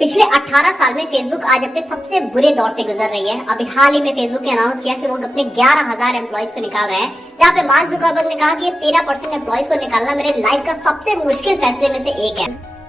पिछले 18 साल में फेसबुक आज अपने सबसे बुरे दौर से गुजर रही है। अभी हाल ही में फेसबुक ने अनाउंस किया कि वो अपने 11,000 एम्प्लॉइज को निकाल रहे हैं, जहाँ पे मार्क जुकरबर्ग ने कहा कि 13% एम्प्लॉइज को निकालना मेरे लाइफ का सबसे मुश्किल फैसले में से एक है,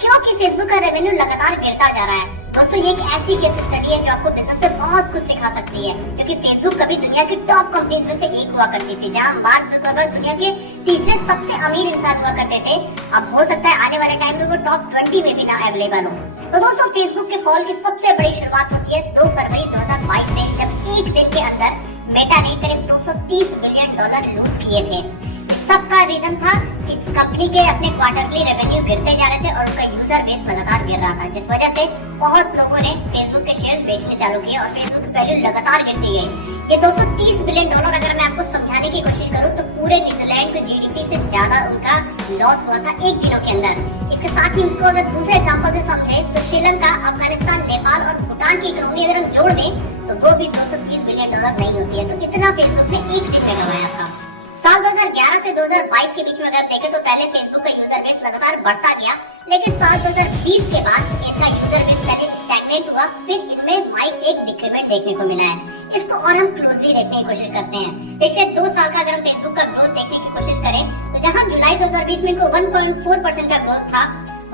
क्योंकि फेसबुक का रेवेन्यू लगातार गिरता जा रहा है। दोस्तों, ये एक ऐसी केस स्टडी है जो आपको बिजनेस से बहुत कुछ सिखा सकती है, क्योंकि फेसबुक कभी दुनिया की टॉप कंपनीज में से एक हुआ करती थी, जहां मार्क जुकरबर्ग दुनिया के तीसरे सबसे अमीर इंसान हुआ करते थे। अब हो सकता है आने वाले टाइम में वो टॉप 20 में भी ना अवेलेबल हो। तो दोस्तों, फेसबुक के फॉल की सबसे बड़ी शुरुआत होती है 2 फरवरी 2022 से, जब एक दिन के अंदर मेटा ने करीब $230 बिलियन लूट किए थे। सबका रीजन था कि कंपनी के अपने क्वार्टरली रेवेन्यू गिरते जा रहे थे और उनका यूजर बेस लगातार गिर रहा था, जिस वजह से बहुत लोगों ने फेसबुक के शेयर्स बेचने चालू किए और फेसबुक की वैल्यू लगातार गिरती गई। ये $230 बिलियन अगर मैं आपको समझाने की कोशिश करूं तो पूरे न्यूजीलैंड के जीडीपी से ज्यादा उनका लॉस हुआ था एक दिनों के अंदर। इसके साथ ही इसको अगर दूसरे एग्जांपल से समझे तो श्रीलंका, अफगानिस्तान, नेपाल और भूटान की इकोनॉमी अगर हम जोड़ दें तो वो भी $230 बिलियन नहीं होती है। तो इतना फेसबुक ने एक दिन में कमाया था। साल 2011 से 2022 के बीच में अगर देखें तो पहले फेसबुक का यूजर बेस लगातार बढ़ता गया, लेकिन साल 2020 के बाद इनका यूजर बेस पहले स्टैग्नेंट हुआ, फिर इनमें माइट एक डिक्रीमेंट देखने को मिला है। इसको और हम क्लोजली देखने की कोशिश करते हैं। पिछले 2 साल का अगर हम फेसबुक का ग्रोथ देखने की कोशिश करें तो जहां जुलाई 2020 में इनको 1.4% का ग्रोथ था,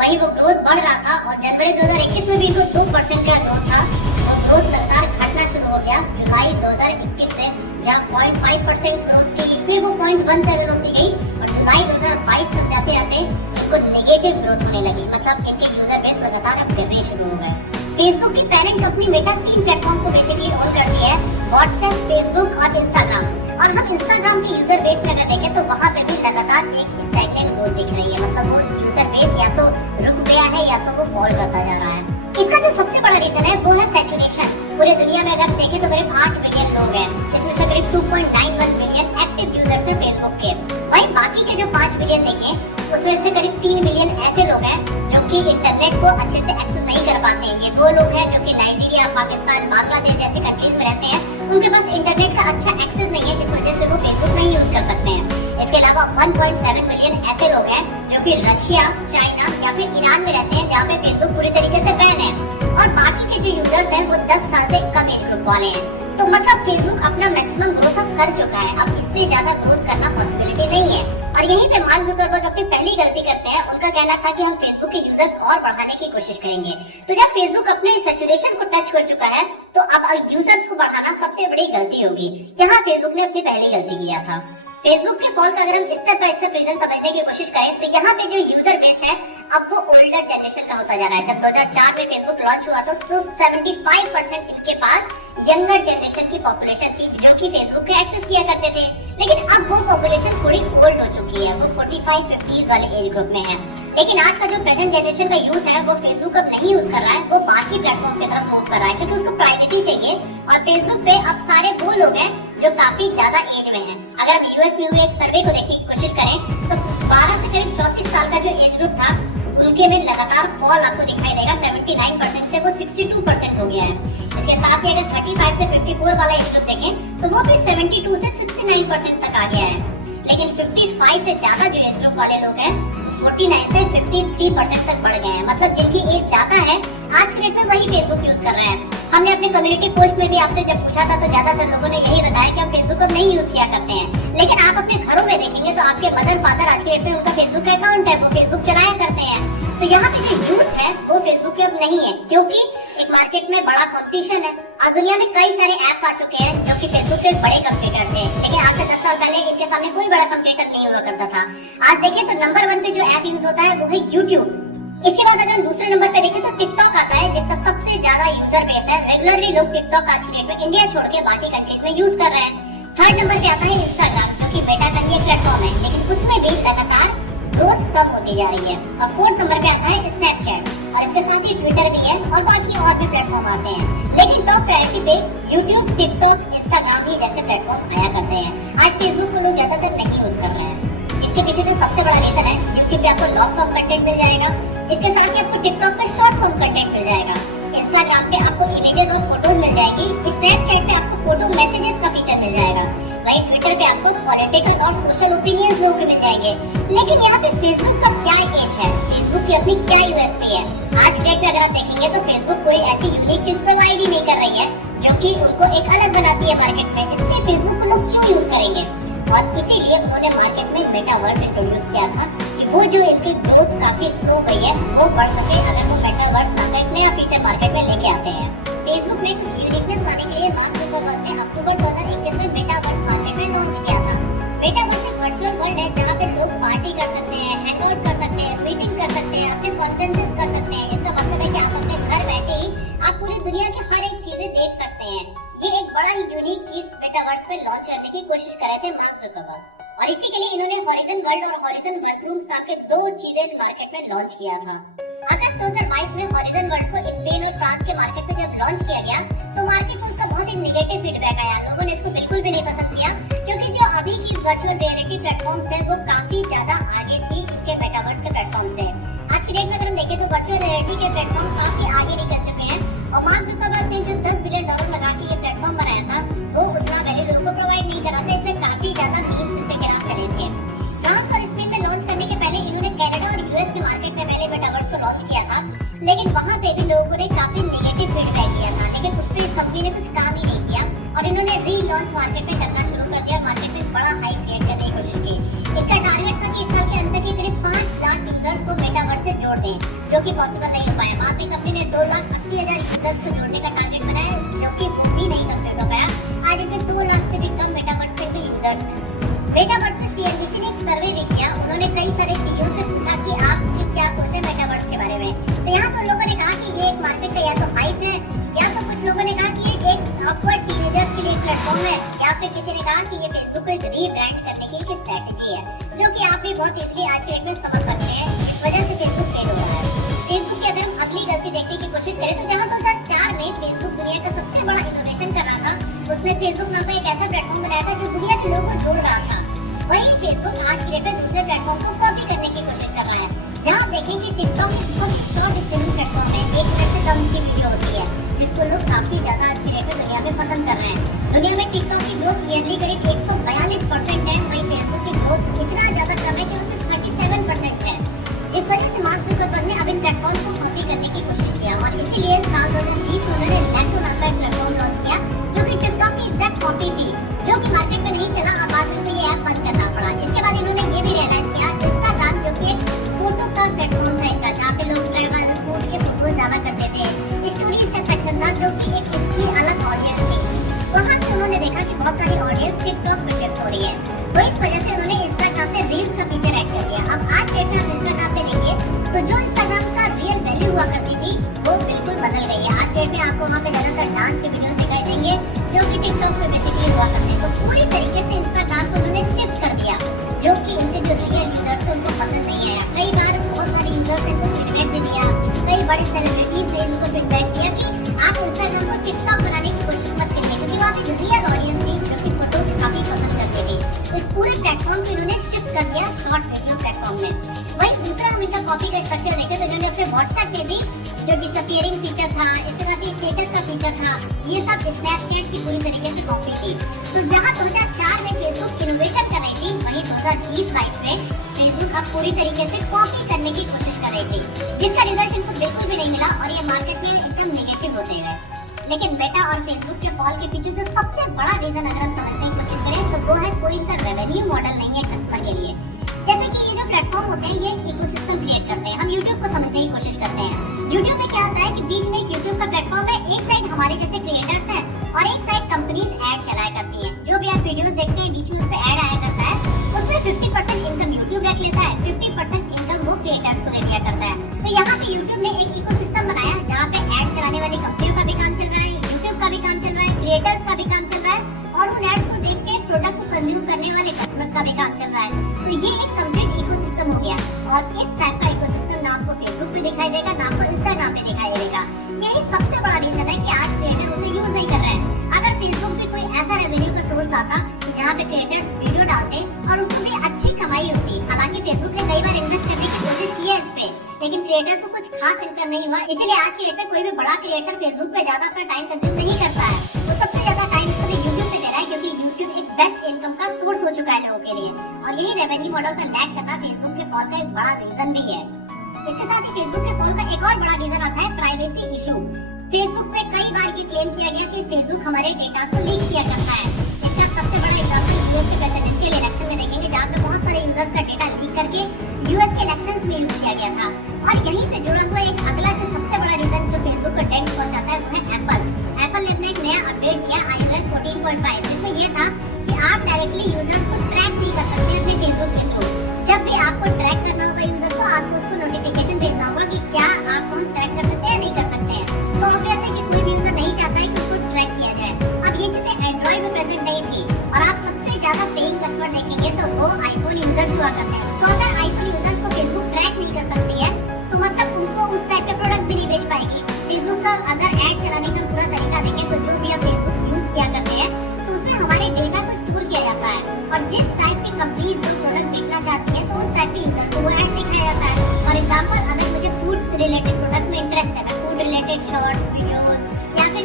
वही वो ग्रोथ बढ़ रहा था और जनवरी 2021 में भी इनको 2% का ग्रोथ था। वो ग्रोथ लगातार घटना शुरू हो गया जुलाई 2021 से, जहाँ 0.5% ग्रोथ थी, फिर वो 0.17 होती गई और जुलाई 2022 तक जाते जाते इनको नेगेटिव ग्रोथ होने लगी। मतलब इनके यूजर बेस लगातार अब गिरने शुरू हो गए। फेसबुक की पेरेंट कंपनी मेटा 3 प्लेटफॉर्म को बेसिकली ओन करती है, व्हाट्सएप, फेसबुक और इंस्टाग्राम। और हम इंस्टाग्राम की यूजर बेस में अगर देखें तो वहाँ पे भी लगातार एक स्टैग्नेंट ग्रोथ दिख रही है। मतलब वो यूजर बेस या तो रुक गया है या तो वो फॉल करता जा रहा है। इसका जो सबसे बड़ा रीजन है वो है सैचुरेशन। पूरे दुनिया में अगर देखें तो करीब 8 मिलियन लोग हैं, जिसमें से करीब 2.91 मिलियन एक्टिव यूजर्स हैं फेसबुक के। वहीं बाकी के जो 5 मिलियन देखें उसमें से करीब 3 मिलियन ऐसे लोग हैं जो कि इंटरनेट को अच्छे से एक्सेस नहीं कर पाते हैं। ये वो लोग हैं जो कि नाइजीरिया, पाकिस्तान, बांग्लादेश जैसे कंट्रीज में रहते हैं, उनके पास इंटरनेट का अच्छा एक्सेस नहीं है, जिस वजह से वो फेसबुक नहीं यूज कर सकते हैं। इसके अलावा 1.7 मिलियन ऐसे लोग हैं जो कि रशिया, चाइना या फिर ईरान में रहते हैं, जहाँ पे फेसबुक पूरी तरीके से बैन है। और बाकी के जो यूजर्स हैं वो 10 साल से कम एज ग्रुप वाले हैं। तो मतलब फेसबुक अपना मैक्सिमम ग्रोथ अब कर चुका है, अब इससे ज्यादा ग्रोथ करना पॉसिबिलिटी नहीं है। और यहीं पे मार्क जुकरबर्ग अपनी पहली गलती करते हैं। उनका कहना था कि हम फेसबुक के यूजर्स और बढ़ाने की कोशिश करेंगे। तो जब फेसबुक अपने सैचुरेशन को टच कर चुका है तो अब यूजर्स को बढ़ाना सबसे बड़ी गलती होगी, जहाँ फेसबुक ने अपनी पहली गलती किया था। फेसबुक के फॉल का अगर हम स्टेप बाय स्टेप रीजन समझने की कोशिश करें तो यहाँ पे जो यूजर बेस है अब वो ओल्डर जनरेशन का होता जा रहा है। जब 2004 में फेसबुक लॉन्च हुआ तो 75% इनके पास यंगर जनरेशन की पॉपुलेशन थी, जो कि फेसबुक के एक्सेस किया करते थे। लेकिन अब वो पॉपुलेशन थोड़ी ओल्ड हो चुकी है, वो 45-50 वाले एज ग्रुप में है। लेकिन आज का जो प्रेजेंट जनरेशन का यूथ है वो फेसबुक अब नहीं यूज कर रहा है, वो बाकी प्लेटफॉर्म की तरफ मूव कर रहा है, क्योंकि उसको प्राइवेसी चाहिए। और फेसबुक पे अब सारे वो लोग हैं जो काफी ज्यादा एज में हैं। अगर हम यूएस में हुए एक सर्वे को देखने की कोशिश करें तो 12 से करीब 34 साल का जो एज ग्रुप था उनके में लगातार फॉल आपको दिखाई देगा। 79% से वो 62% हो गया है। इसके साथ ही अगर 35 से 54 वाला एज ग्रुप देखें तो वो भी 72 से 69% तक आ गया है। लेकिन 55 से ज्यादा जो एज ग्रुप वाले लोग हैं 49 से 53% तक बढ़ गए हैं। मतलब जिनकी एज ज्यादा है आज के डेट में वही फेसबुक यूज कर रहे हैं। हमने अपने कम्युनिटी पोस्ट में भी आपसे जब पूछा था तो ज्यादातर लोगों ने यही बताया कि हम फेसबुक अब नहीं यूज किया करते हैं। लेकिन आप अपने घरों में देखेंगे तो आपके मदर फादर आज के डेट में उनका फेसबुक का अकाउंट है, वो फेसबुक चलाया करते हैं। तो यहाँ पे जो यूथ है वो फेसबुक के अब नहीं है, क्योंकि एक मार्केट में बड़ा कंपटीशन है। आज दुनिया में कई सारे ऐप आ चुके हैं जो कि फेसबुक के बड़े कंपटीटर थे, लेकिन आज से 10 साल पहले इनके सामने कोई बड़ा कंपटीटर नहीं हुआ करता था। आज देखें तो नंबर 1 पे जो ऐप यूज होता है वो है यूट्यूब। इसके बाद अगर हम दूसरे नंबर पे देखें तो टिकटॉक आता है, जिसका सबसे ज्यादा यूजर बेस है। रेगुलरली लोग टिकटॉक आज के डेट में इंडिया छोड़ के बाकी कंट्रीज में यूज कर रहे हैं। 3rd नंबर पे आता है इंस्टाग्राम, जो कि मेटा का ये प्लेटफॉर्म है, लेकिन उसमें भी लगातार ग्रोथ कम होती जा रही है। और 4th नंबर पे आता है स्नैपचैट और इसके साथ ही ट्विटर भी है और बाकी और भी प्लेटफॉर्म आते हैं। लेकिन टॉप प्रायोरिटी पे यूट्यूब, टिकटॉक, इंस्टाग्राम ही जैसे प्लेटफॉर्म आया करते हैं। आज फेसबुक को लोग ज्यादातर नहीं यूज कर रहे हैं। इसके पीछे जो सबसे बड़ा रीजन है, यूट्यूब पे आपको लॉन्ग फॉर्म कंटेंट मिल जाएगा, इसके साथ ही आपको टिकटॉक पे शॉर्ट फॉर्म कंटेंट मिल जाएगा, इंस्टाग्राम पे आपको इमेजेस और फोटोज मिल जाएगी, स्नैपचैट पे आपको फोटो मैसेजेस का फीचर मिल जाएगा। वही ट्विटर पे आपको पॉलिटिकल और सोशल ओपिनियन लोगों के मिल जाएंगे। लेकिन यहाँ पे फेसबुक का क्या एज है, फेसबुक की अपनी क्या यूएसपी है? आज के डेट में अगर आप देखेंगे तो फेसबुक कोई ऐसी यूनिक चीज प्रोवाइड ही नहीं कर रही है जो कि उनको एक अलग बनाती है मार्केट में। इसलिए फेसबुक को लोग क्यों यूज करेंगे? और इसीलिए उन्होंने मार्केट में मेटावर्स इंट्रोड्यूस किया था कि वो जो इसकी ग्रोथ काफी स्लो हुई है वो बढ़ सके अगर वो मेटावर्स नाम का एक नया फीचर मार्केट में लेके आते हैं। फेसबुक में कुछ यूनिकनेस लाने के लिए मार्क जुकरबर्ग ने अक्टूबर 2021 में मेटावर्स मार्केट में लॉन्च किया था। मेटावर्स एक वर्चुअल वर्ल्ड है जहाँ पे लोग पार्टी कर सकते हैं, हैंगआउट कर सकते हैं, मीटिंग कर सकते हैं, अपने कॉन्फ्रेंसेस कर सकते हैं। इसका मतलब है कि आप अपने घर बैठे ही आप पूरी दुनिया की हर एक चीजें देख सकते हैं। ये एक बड़ा ही यूनिक चीज मेटावर्स में लॉन्च करने की कोशिश कर रहे थे मार्क जुकरबर्ग, और इसी के लिए इन्होंने हॉरिजन वर्ल्ड और हॉरिजन वर्करूम्स नाम के दो चीजें मार्केट में लॉन्च किया था। अगस्त 2022 में हॉरिजन वर्ल्ड को स्पेन और फ्रांस के मार्केट में जब लॉन्च किया गया तो मार्केट में उसका बहुत एक नेगेटिव फीडबैक आया। लोगों ने इसको बिल्कुल भी नहीं पसंद किया क्योंकि जो अभी की वर्चुअल रियलिटी प्लेटफॉर्म है वो काफी ज्यादा आगे थी इनके मेटावर्स के प्लेटफॉर्म से। आज की डेट में अगर हम देखें तो वर्चुअल रियलिटी के प्लेटफॉर्म काफी आगे निकल चुके हैं, और मार्क जुकरबर्ग ने जो $10 बिलियन लगा के ये प्लेटफॉर्म बनाया था वो उतना वैल्यू लोगों को प्रोवाइड नहीं कर रहा था। इसमें काफी ज्यादा मीम्स इसके खिलाफ चले थे। फ्रांस और स्पेन में लॉन्च करने के पहले इन्होंने कनाडा और यूएस के मार्केट में पहले मेटावर्स को लॉन्च किया था, लेकिन वहां पे भी लोगों ने काफी नेगेटिव फीडबैक दिया था। लेकिन उस पर इस कंपनी ने कुछ काम ही नहीं किया और इन्होंने री लॉन्च मार्केट में करना शुरू कर दिया, मार्केट में बड़ा हाइप क्रिएट करने की कोशिश की। इसका टारगेट था कि इस साल के अंत तक ये करीब 5 लाख यूजर्स को मेटावर्स से जोड़ दें, जो कि पॉसिबल नहीं हो पाया। बाद में कंपनी ने 2,80,000 यूजर्स को जोड़ने का टारगेट बनाया, जो कि वो भी नहीं कंप्लीट हो पाया। आज इनके 2 लाख से भी कम मेटावर्स पे भी यूजर्स हैं। मेटावर्स में सीएनबीसी ने एक सर्वे भी किया। उन्होंने कई सारे सीईओ से पूछा कि आपकी क्या सोच है मेटावर्स के बारे में। तो यहाँ पर लोगों ने कहा कि ये एक मार्केट का या तो हाइप है, या तो कुछ लोगों ने कहा कि ये एक अपवर्ड टीनेजर्स के लिए प्लेटफॉर्म है, या फिर किसी ने कहा कि ये फेसबुक को एक रीब्रांड करने की एक स्ट्रेटजी है, जो कि आप भी बहुत इजीली आज के डेट में समझ सकते हैं। इस वजह से फेसबुक ट्रेंड हो रहा है। फेसबुक की अगर हम अगली गलती देखने की कोशिश करें तो जहाँ 2004 में फेसबुक दुनिया का सबसे बड़ा इनोवेशन कर रहा था, उसने फेसबुक नाम का एक ऐसा प्लेटफॉर्म बनाया था जो दुनिया के लोगों को जोड़ रहा था। वही फेसबुक आज के डेट में दूसरे प्लेटफॉर्म को कॉपी करने की कोशिश कर रहा है। जहाँ देखेंगे टिकटॉक बहुत शॉर्ट स्ट्रीमिंग प्लेटफॉर्म है, 1 मिनट से कम की वीडियो होती है, जिसको लोग काफी ज्यादा आज के डेट में दुनिया में पसंद कर रहे हैं। दुनिया में टिकटॉक की ग्रोथ ईयरली करीब 142% है, वही फेसबुक की ग्रोथ इतना ज्यादा कम है कि वो सिर्फ 37% है। इस वजह से मार्क जुकरबर्ग ने अब इन प्लेटफॉर्म को कॉपी करने की कोशिश किया, और इसीलिए साल 2020 में उन्होंने लेक्सो नाम का एक प्लेटफॉर्म लॉन्च किया, जो कि टिकटॉक की एग्जैक्ट कॉपी थी, जो कि मार्केट में नहीं चला। अब बाद में ये ऐप बंद करना पड़ा। इसके बाद इन्होंने ये भी रियलाइज किया इंस्टाग्राम, जो कि एक फोटो का प्लेटफॉर्म था इनका, जहाँ पे लोग ट्रैवल फूड के फोटोज डाला करते थे, स्टोरीज का सेक्शन था, जो कि एक इसकी अलग ऑडियंस थी। वहाँ से उन्होंने देखा कि बहुत सारी ऑडियंस टिकटॉक पे शिफ्ट हो रही है, तो इस वजह से उन्होंने इंस्टाग्राम पे रील्स का फीचर ऐड कर दिया। अब आज डेट में आप इंस्टाग्राम पे देखिए तो जो इंस्टाग्राम का रियल वैल्यू हुआ करती थी वो बिल्कुल बदल गई है। आज डेट में आपको वहाँ पे ज्यादातर डांस के वीडियोस दिखाई देंगे, जो कि टिकटॉक पे बेसिकली हुआ करते हैं। तो पूरी तरीके से इंस्टाग्राम को उन्होंने शिफ्ट कर दिया, जो कि उनके जो रियल यूजर्स थे उनको पसंद नहीं आया। कई बार बहुत सारे यूजर्स ने उनको फीडबैक भी दिया, कई बड़े सेलिब्रिटीज ने उनको फीडबैक किया कि आप इंस्टाग्राम को टिकटॉक बनाने की कोशिश मत करिए, क्योंकि वहाँ पे जो रियल ऑडियंस थी जो कि फोटोज काफी पसंद करती थी। इस पूरे प्लेटफॉर्म को इन्होंने शिफ्ट कर दिया शॉर्ट वीडियो प्लेटफॉर्म में। वही दूसरा हम इनका कॉपी का स्ट्रक्चर देखें तो इन्होंने अपने व्हाट्सएप पे भी जो डिसअपीयरिंग फीचर था, इसके साथ ही स्टेटस का फीचर था, ये सब स्नैपचैट की पूरी तरीके से कॉपी थी। तो जहाँ 2004 में फेसबुक इनोवेशन कर रही थी, वही 2020-22 में फेसबुक अब पूरी तरीके से कॉपी करने की कोशिश कर रही थी, जिसका रिजल्ट इनको बिल्कुल भी नहीं मिला और ये मार्केट में एकदम नेगेटिव होते गए। लेकिन मेटा और फेसबुक के फॉल के पीछे जो सबसे बड़ा रीजन अगर हम समझने की कोशिश करें तो वो है कोई इनका रेवेन्यू मॉडल नहीं है कस्टमर के लिए। जैसे कि ये जो प्लेटफॉर्म होते हैं ये इकोसिस्टम क्रिएट करते हैं। हम यूट्यूब को समझने की कोशिश करते हैं। यूट्यूब में क्या होता है कि बीच में यूट्यूब का प्लेटफॉर्म है, एक साइड हमारे जैसे क्रिएटर्स हैं और एक साइड कंपनीज ऐड चलाया करती हैं। जो भी आप वीडियोस देखते हैं बीच में उस पे ऐड आया करता है, उसमें 50% इनकम यूट्यूब रख लेता है, 50% इनकम वो क्रिएटर्स को दे दिया करता है। तो यहाँ पे यूट्यूब ने एक इकोसिस्टम बनाया जहाँ पे ऐड चलाने वाली कंपनियों का भी काम चल रहा है, यूट्यूब का भी काम चल रहा है, क्रिएटर्स का भी काम चल रहा है और उन एड्स को देख के प्रोडक्ट को कंज्यूम करने वाले कस्टमर्स का भी काम चल रहा है। तो ये एक कंप्लीट इकोसिस्टम हो गया और इस टाइप का इकोसिस्टम ना आपको फेसबुक पे दिखाई देगा ना आपको इंस्टाग्राम पे दिखाई देगा। यही सबसे बड़ा रीजन है कि आज क्रिएटर उसे यूज नहीं कर रहे हैं। अगर फेसबुक पे कोई ऐसा रेवेन्यू का सोर्स आता जहाँ पे क्रिएटर्स वीडियो डालते और उसमें भी अच्छी कमाई होती, हालांकि फेसबुक ने कई बार इन्वेस्ट करने की कोशिश की है इस पे, लेकिन क्रिएटर्स को कुछ खास इनकम नहीं हुआ। इसीलिए आज के डेट में कोई भी बड़ा क्रिएटर फेसबुक पे ज्यादा अपना टाइम कंज्यूम नहीं करता है, वो सबसे ज्यादा टाइम यूट्यूब पे दे रहा है, क्योंकि यूट्यूब एक बेस्ट इनकम का सोर्स हो चुका है लोगों के लिए, और यही रेवेन्यू मॉडल का लैग करना फेसबुक के फॉल का एक बड़ा रीजन भी है। इसके साथ ही फेसबुक के फॉल का एक और बड़ा रीजन आता है प्राइवेसी इशू। फेसबुक पे कई बार ये क्लेम किया गया कि फेसबुक हमारे डेटा को लीक किया करता है। इसका सबसे बड़ा एग्जांपल यूएस के प्रेसिडेंशियल इलेक्शन में देखेंगे, जहाँ पे बहुत सारे यूजर्स का डेटा लीक करके यूएस के इलेक्शंस में यूज किया गया था। और यहीं से जुड़ा हुआ एक अगला जो सबसे बड़ा रीजन जो फेसबुक को डेंट पहुंचाता है वो है एप्पल। एप्पल ने अपना एक नया अपडेट किया iOS 14.5, जिसमें यह था कि आप डायरेक्टली यूजर्स को ट्रैक नहीं कर सकते अपने फेसबुक के थ्रू। जब भी आपको ट्रैक करना होगा यूजर को, आपको उसको नोटिफिकेशन भेजना होगा कि क्या आप हम ट्रैक कर सकते हैं या नहीं कर सकते हैं। तो ऑब्वियस है कि कोई भी यूजर नहीं चाहता है कि उसको ट्रैक किया जाए। अब ये चीजें एंड्रॉइड में प्रेजेंट नहीं थी, और आप सबसे ज्यादा पेइंग कस्टमर देखेंगे तो वो आईफोन यूजर्स हुआ करते हैं। तो अगर आईफोन यूजर्स को फेसबुक ट्रैक नहीं कर सकती है, तो मतलब उनको उस टाइप के प्रोडक्ट भी नहीं बेच पाएगी। फेसबुक का अगर एड चलाने का पूरा तरीका देखें तो जो भी आप फेसबुक यूज किया करते हैं, तो उसमें हमारे डेटा को स्टोर किया जाता है, और जिस टाइप की कंपनी जो प्रोडक्ट बेचना चाहती है, तो उस टाइप के यूजर को वो एड दिखाया जाता है। फॉर एग्जाम्पल, अगर मुझे फूड रिलेटेड प्रोडक्ट में इंटरेस्ट है, मैं फूड रिलेटेड शॉर्ट वीडियो या फिर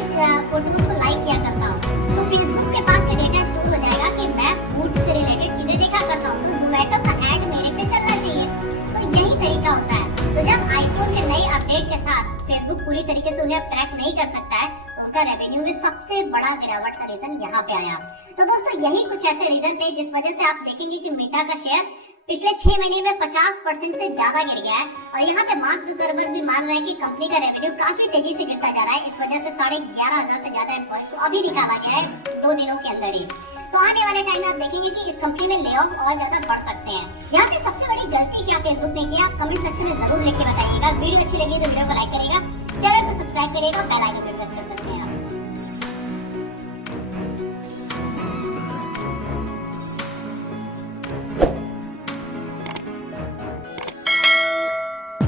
फोटोज को लाइक किया करता हूँ, तो फेसबुक के पास ये डेटा स्टोर हो जाएगा कि मैं फूड से रिलेटेड चीजें देखा करता हूँ, तो जोमेटो का एड मेरे पे चलना चाहिए। तो यही तरीका होता है। तो जब आईफोन के नए अपडेट के साथ फेसबुक पूरी तरीके से उन्हें ट्रैक नहीं कर सकता है, तो उनका रेवेन्यू में सबसे बड़ा गिरावट का रीजन यहाँ पे आया। तो दोस्तों, यही कुछ ऐसे रीजन थे जिस वजह से आप देखेंगे कि मेटा का शेयर पिछले 6 महीने में 50% से ज्यादा गिर गया है। और यहाँ पे मार्क जुकरबर्ग भी मान रहे हैं कि कंपनी का रेवेन्यू काफी तेजी से गिरता जा रहा है। इस वजह से 11,500 से ज्यादा एम्प्लॉय को अभी निकाला गया है 2 दिनों के अंदर ही। तो आने वाले टाइम में आप देखेंगे कि इस कंपनी में ले ऑफ और ज्यादा बढ़ सकते हैं। यहाँ पे सबसे बड़ी गलती क्या फेसबुक ने की, आप कमेंट सेक्शन में जरूर लिख के बताइएगा। वीडियो अच्छी लगी तो वीडियो को लाइक करिएगा, चैनल को सब्सक्राइब करिएगा, बेल आइकन पे प्रेस